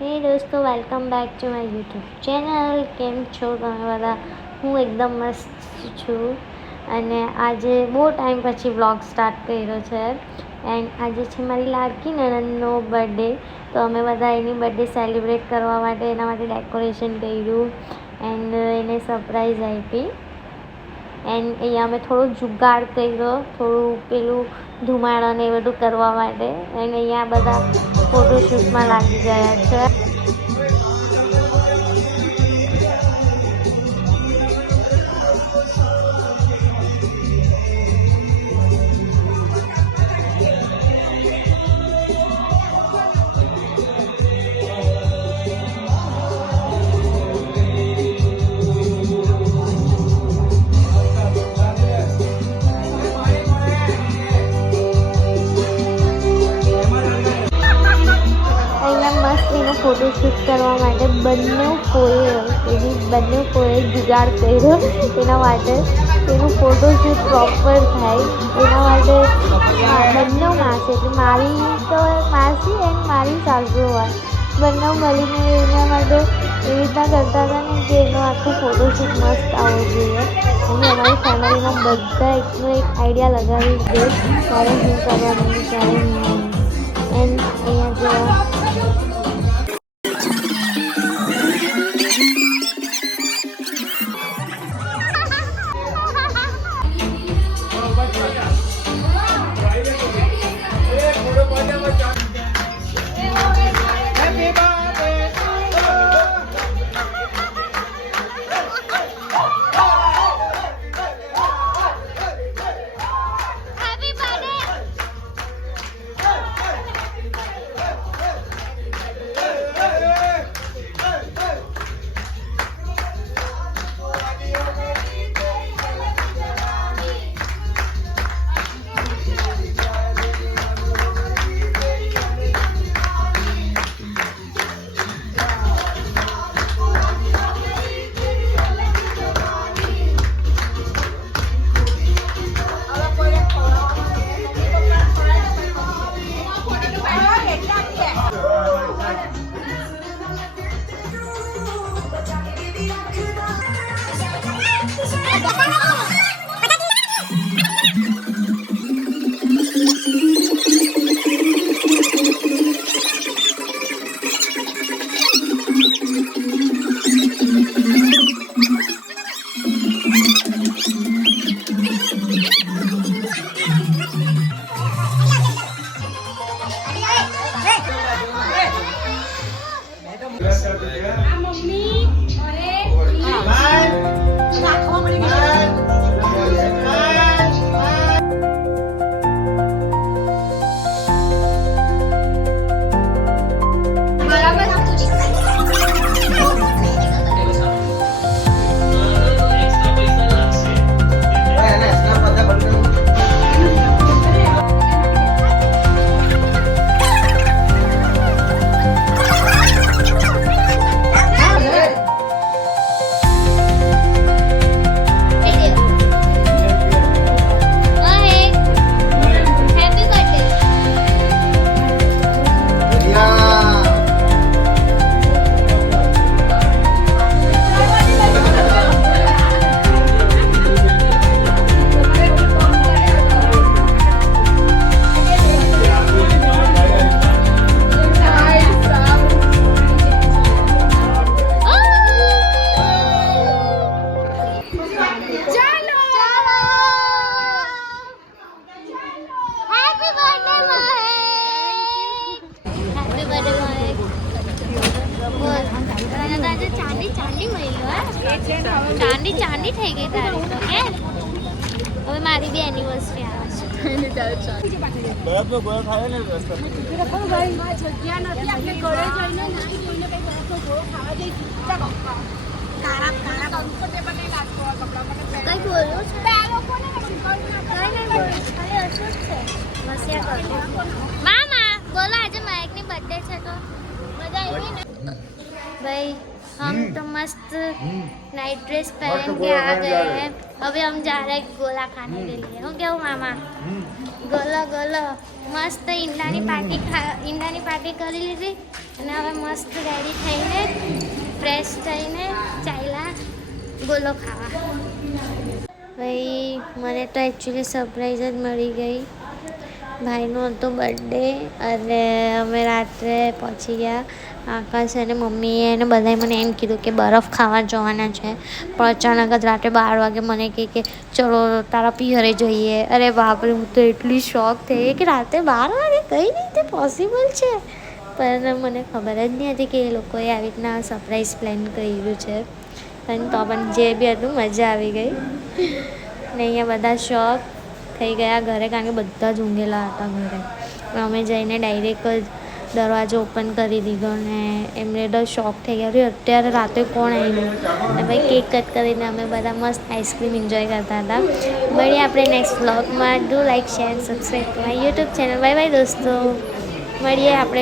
હે દોસ્તો, welcome back to my YouTube channel. કેમ છો તમે બધા? હું એકદમ મસ્ત છું અને આજે બહુ ટાઈમ પછી વ્લોગ સ્ટાર્ટ કર્યો છે. એન્ડ આજે છે મારી લાડકી નણંદનો બર્થડે. તો અમે બધા એની બર્થડે સેલિબ્રેટ કરવા માટે એના માટે ડેકોરેશન કર્યું એન્ડ એને સરપ્રાઈઝ આપી. એન્ડ અહીંયા અમે થોડો જુગાડ કર્યો, થોડું પેલું ધુમાડા ને એ બધું કરવા માટે. એન્ડ અહીંયા બધા ફોટોશૂટમાં લાગી ગયા છે. ફોટોશૂટ કરવા માટે બંને કોઈએ જુગાડ કર્યો એના માટે એનું ફોટોશૂટ પ્રોપર થાય એના માટે બંને માસી એટલે મારી તો માસી એન્ડ મારી સાસુ હોય બંને મળીને એના માટે એવી રીતના કરતા હતા ને કે એનો આખો ફોટોશૂટ મસ્ત આવવો જોઈએ. અને અમારી ફેમિલીમાં બધા એકનો એક આઈડિયા લગાવી દે ત્યારે હું કરવાનું ત્યારે નહીં. એન્ડ અહીંયા જેવા ચાંદી થઈ ગઈ તારી તો કે હવે મારી બી એનિવર્સરી આવે છે. મામા બોલો આજે મયકની બર્થડે છે તો મજા આવી ને भाई? हम तो मस्त नाइट ड्रेस पहन के आ गए हैं. अभी हम जा रहे हैं गोला खाने के लिए. हो क्या मामा? गोला गोला मस्त ઈંડાની પાર્ટી કરી લીધી અને હવે મસ્ત રેડી થઈને ફ્રેશ થઈને ચાલ્યા ગોલો ખાવા. ભાઈ મને તો એકચ્યુઅલી સરપ્રાઈઝ જ મળી ગઈ. ભાઈનો હતો બર્થડે અને અમે રાત્રે પહોંચી ગયા. આકાશ અને મમ્મીએ અને બધાએ મને એમ કીધું કે બરફ ખાવા જવાના છે, પણ અચાનક જ રાત્રે 12 વાગે મને કહે કે ચલો તારા પિયરે જઈએ. અરે બાપરે, હું તો એટલી શોક થઈ ગઈ કે રાત્રે 12 વાગે કઈ રીતે પોસિબલ છે. પણ મને ખબર જ નહીં હતી કે એ લોકોએ આવી રીતના સરપ્રાઈઝ પ્લાન કર્યું છે. અને તો પણ જે બી હતું મજા આવી ગઈ. ને અહીંયા બધા શોક થઈ ગયા ઘરે, કારણ કે બધા જ ઊંઘેલા હતા ઘરે. અમે જઈને ડાયરેક્ટ જ દરવાજો ઓપન કરી દીધો ને એમને તો શોક થઈ ગયા અત્યારે રાતે કોણ આવ્યું. અને ભાઈ કેક કટ કરીને અમે બધા મસ્ત આઈસ્ક્રીમ એન્જોય કરતા હતા. મળીએ આપણે નેક્સ્ટ વ્લોગમાં. Do like, share, subscribe to my YouTube channel. Bye bye દોસ્તો, મળીએ આપણે.